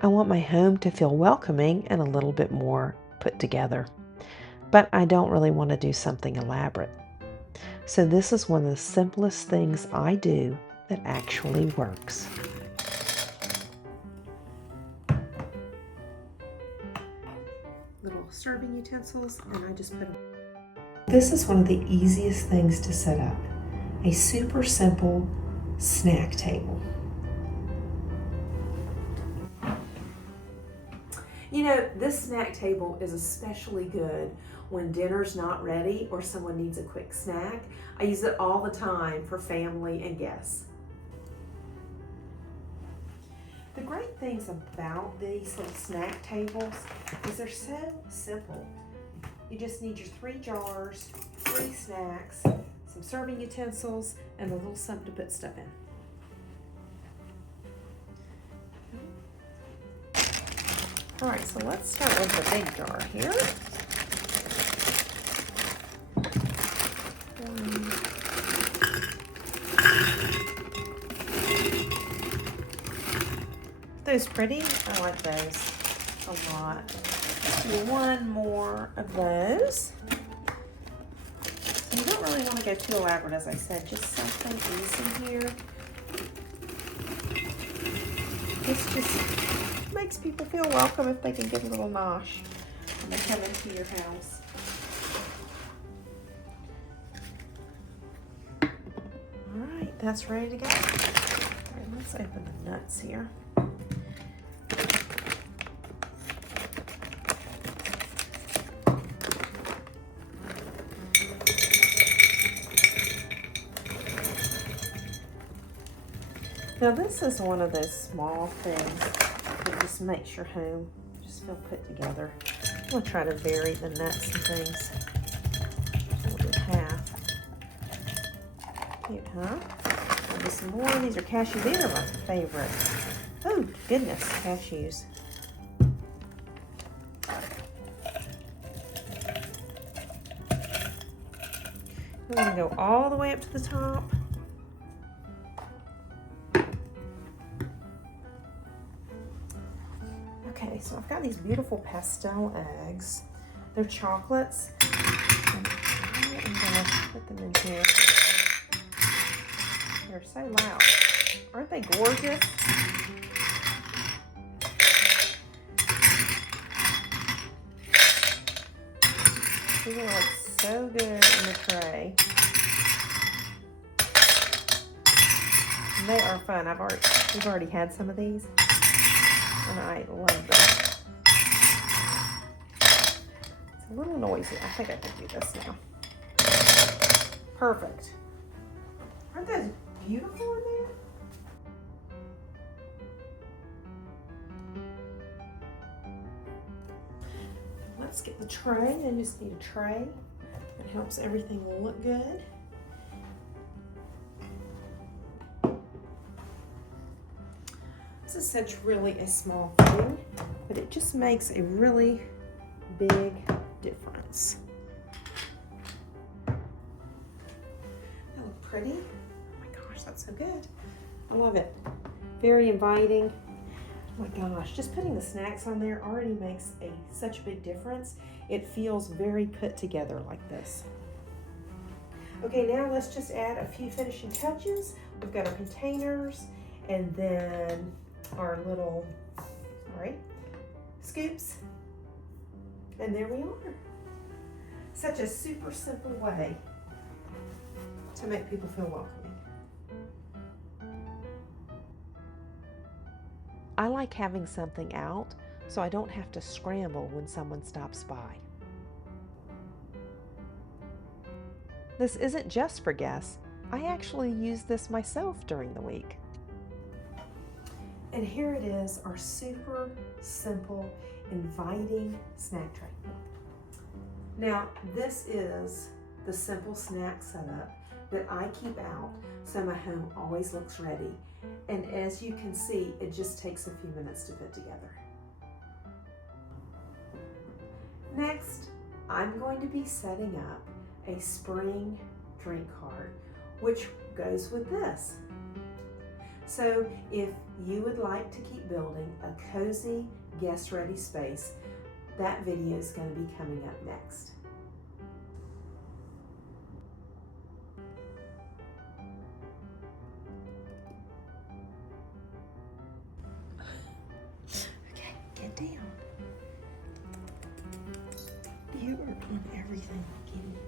I want my home to feel welcoming and a little bit more put together, but I don't really want to do something elaborate. So this is one of the simplest things I do that actually works. Little serving utensils, and I just put them. This is one of the easiest things to set up. A super simple snack table. You know, this snack table is especially good when dinner's not ready or someone needs a quick snack. I use it all the time for family and guests. The great things about these little snack tables is they're so simple. You just need your 3 jars, 3 snacks, some serving utensils, and a little something to put stuff in. All right, so let's start with the big jar here. Those pretty? I like those a lot. Do one more of those. So you don't really want to go too elaborate, as I said, just something easy here. This just makes people feel welcome if they can get a little nosh when they come into your house. All right, that's ready to go. All right, let's open the nuts here. Now this is one of those small things that just makes your home just feel put together. I'm going to try to vary the nuts and things. We'll do half. Cute, huh? I'll do some more. These are cashews. These are my favorite. Oh, goodness, cashews. We're going to go all the way up to the top. Okay, so I've got these beautiful pastel eggs. They're chocolates. And I'm gonna put them in here. They're so loud. Aren't they gorgeous? These are like so good in the tray. And they are fun. We've already had some of these. And I love them. It's a little noisy. I think I can do this now. Perfect. Aren't those beautiful in there? Let's get the tray. I just need a tray. It helps everything look good. This is such really a small thing, but it just makes a really big difference. That look pretty. Oh my gosh, that's so good. I love it. Very inviting. Oh my gosh, just putting the snacks on there already makes such a big difference. It feels very put together like this. Okay, now let's just add a few finishing touches. We've got our containers and then our little, scoops. And there we are. Such a super simple way to make people feel welcoming. I like having something out so I don't have to scramble when someone stops by. This isn't just for guests. I actually use this myself during the week. And here it is, our super simple, inviting snack tray. Now, this is the simple snack setup that I keep out so my home always looks ready. And as you can see, it just takes a few minutes to put together. Next, I'm going to be setting up a spring drink cart, which goes with this. So if you would like to keep building a cozy, guest-ready space, that video is going to be coming up next. Okay, get down. You are on everything, Kitty.